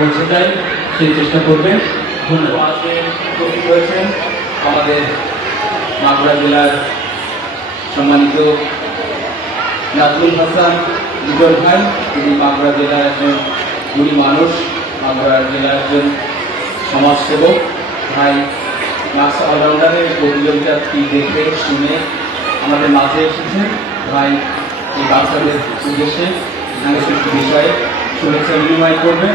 পৌঁছে যায় সেই চেষ্টা করবেন ধন্যবাদ। আজকে উপস্থিত আমাদের মাগুরা জেলার সম্মানিত নাজমুল হাসান লিটন ভাই তিনি মাগুরা জেলার একজন গুণী মানুষ, মাগুরা জেলার একজন সমাজসেবক। ভাই মার্কস অলরাউন্ডারের প্রতিযোগিতাটি দেখে, শুনে আমাদের মাঝে এসেছেন। ভাই, এই বাচ্চাদের উদ্দেশ্যে সাংস্কৃতিক বিষয়ে শুভেচ্ছা বিনিময় করবেন।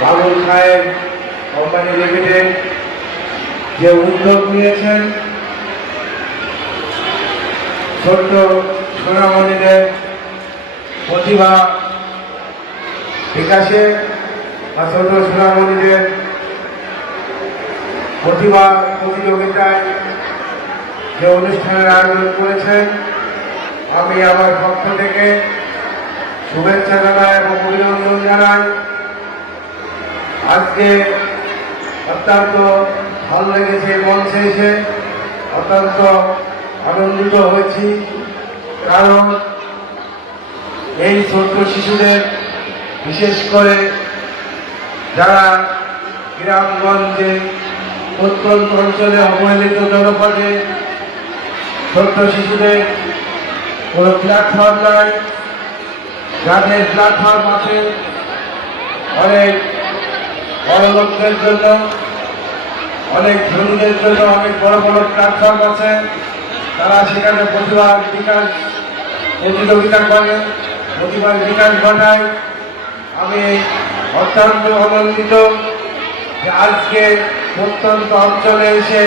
বাবুল খায়ের কোম্পানি লিমিটেড যে উদ্যোগ নিয়েছেন, ছোট্ট সোনামণিদের প্রতিভা বিকাশে বা ছোট সোনামণিদের প্রতিভা প্রতিযোগিতায় যে অনুষ্ঠানের আয়োজন করেছেন, আমি আমার পক্ষ থেকে শুভেচ্ছা জানাই এবং অভিনন্দন জানাই। আজকে অত্যন্ত ভালো লেগেছে মঞ্চে এসে অত্যন্ত আনন্দিত হয়েছি। কারণ এই ছোট্ট শিশুদের, বিশেষ করে যারা গ্রামগঞ্জে প্রত্যন্ত অঞ্চলে অবহেলিত জনপদে ছোট্ট শিশুদের কোনো প্ল্যাটফর্ম নাই। যাদের প্ল্যাটফর্ম আছে, অনেক বড় লোকদের জন্য, অনেক ধনীদের জন্য অনেক বড় বড় প্ল্যাটফর্ম আছে। তারা সেখানে প্রতিভার বিকাশ প্রতিযোগিতা করে প্রতিভার বিকাশ ঘটায়। আমি অত্যন্ত আনন্দিত যে আজকে প্রত্যন্ত অঞ্চলে এসে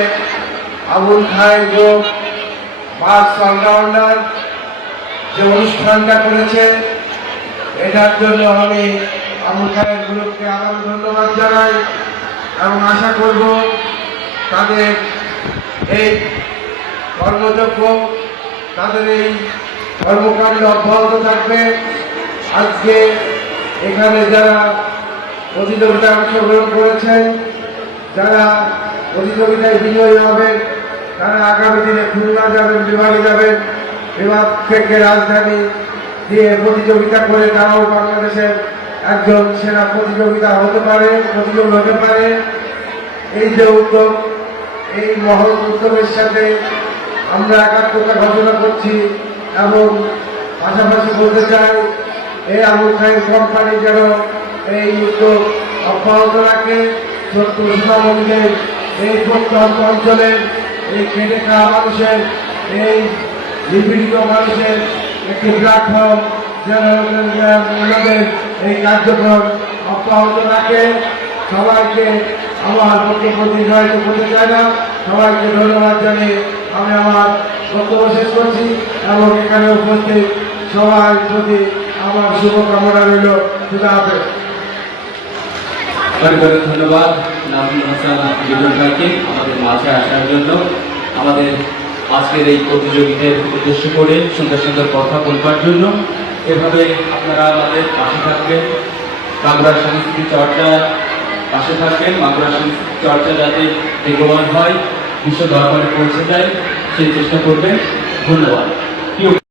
আবুল খায় গ্রুপ মার্কস অলরাউন্ডার যে অনুষ্ঠানটা করেছে, এটার জন্য আমি আবুল খায়ের গ্রুপকে আগাম ধন্যবাদ জানাই এবং আশা করব তাদের এই কর্মযজ্ঞ, তাদের এই কর্মকাণ্ড অব্যাহত থাকবে। আজকে এখানে যারা প্রতিযোগিতায় অংশগ্রহণ করেছেন, যারা প্রতিযোগিতায় বিজয়ী হবেন, তারা আগামী দিনে খুলনা যাবেন, বিভাগে যাবেন, বিভাগ থেকে রাজধানী দিয়ে প্রতিযোগিতা করে তারাও বাংলাদেশের একজন সেরা প্রতিযোগিতা হতে পারে, প্রতিযোগী হতে পারে। এই যে উদ্যোগ, এই মহৎ উদ্যোগের সাথে আমরা একাত্মতা ঘোষণা করছি এবং পাশাপাশি বলতে চাই, এই আবুল খাই কোম্পানি যেন এই উদ্যোগ অব্যাহত রাখে। ছোট্ট সুনামণিদের এই প্রত্যন্ত অঞ্চলের এই খেটে খাওয়া মানুষের, এই নিপীড়িত মানুষের একটি প্ল্যাটফর্ম যেন ওনাদের এই কার্যক্রম অব্যাহত রাখে। সবাইকে আমার বক্তব্য দীর্ঘায়িত করতে চাই না। সবাইকে ধন্যবাদ জানিয়ে আমি আমার বক্তব্য শেষ করছি এবং এখানে উপস্থিত সবার প্রতি আমার শুভকামনা রইল। অনেক অনেক ধন্যবাদ। নাজমুল হাসান লিটন ভাইকে আমাদের মাঝে আসার জন্য। আমাদের আজকের এই প্রতিযোগিতার উদ্দেশ্য করে সুন্দর সুন্দর কথা বলবার জন্য এভাবে আপনারা আমাদের পাশে থাকবেন। বাংলা সংস্কৃতি চর্চা পাশে থাকবেন। বাংলা সংস্কৃতি চর্চা যাতে বেগবান হয়, বিশ্ব দরবারে পৌঁছে যায়, সেই চেষ্টা করবেন। ধন্যবাদ।